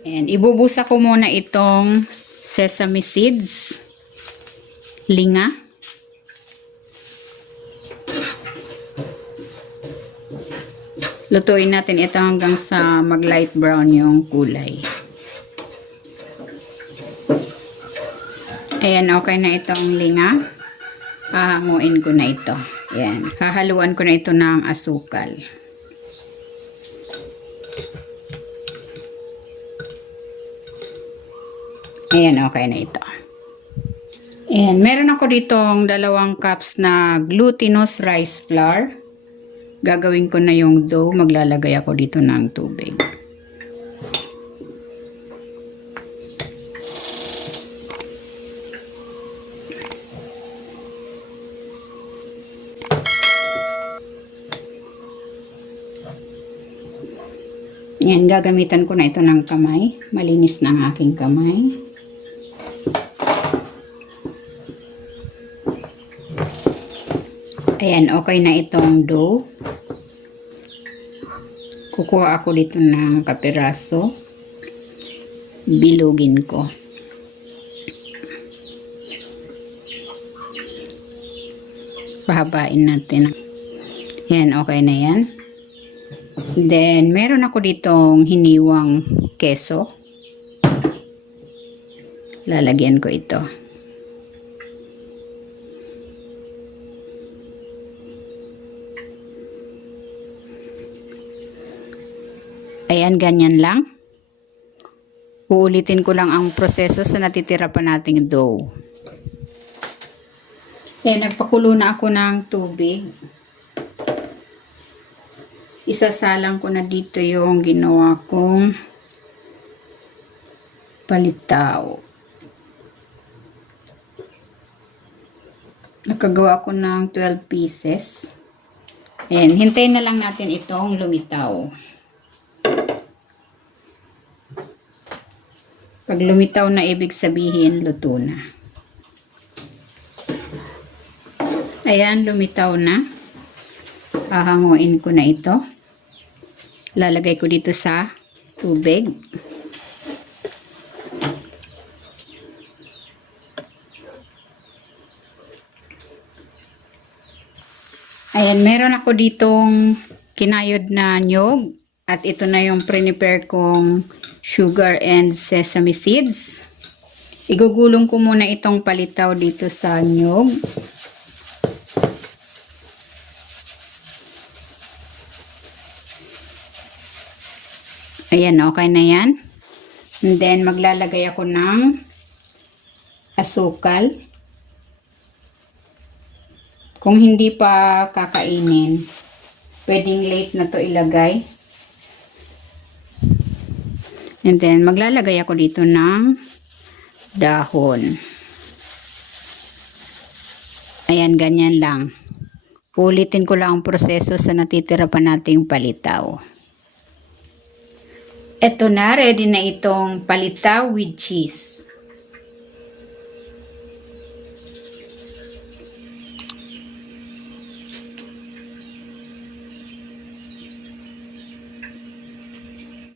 And ibubusa ko muna itong sesame seeds, linga. Lutuin natin ito hanggang sa mag light brown yung kulay. Ayan, okay na itong linga. Hahanguin ko na ito. Ayan, hahaluan ko na ito ng asukal. Ayan, okay na ito. Ayan, meron ako ditong 2 cups na glutinous rice flour. Gagawin ko na yung dough. Maglalagay ako dito ng tubig. Ayan, gagamitan ko na ito ng kamay. Malinis na ang aking kamay. Ayan, okay na itong dough. Kukuha ako dito ng kapiraso. Bilugin ko. Pahabain natin. Ayan, okay na yan. Then, meron ako ditong hiniwang keso. Lalagyan ko ito. Ayan, ganyan lang. Uulitin ko lang ang proseso sa natitira pa nating dough. Ayan, nagpakulo na ako ng tubig. Isasalang ko na dito yung ginawa kong palitaw. Nakagawa ko ng 12 pieces. Ayan, hintayin na lang natin itong lumitaw. Pag lumitaw na, ibig sabihin, luto na. Ayan, lumitaw na. Hahanguin ko na ito. Lalagay ko dito sa tubig. Ayan, meron ako ditong kinayod na nyog. At ito na yung prepare kong sugar and sesame seeds. Igugulong ko muna itong palitaw dito sa nyog. Ayan, okay na yan. And then, maglalagay ako ng asukal. Kung hindi pa kakainin, pwedeng late na to ilagay. And then, maglalagay ako dito ng dahon. Ayan, ganyan lang. Ulitin ko lang ang proseso sa natitira pa nating palitaw. Ito na, ready na itong palitaw with cheese.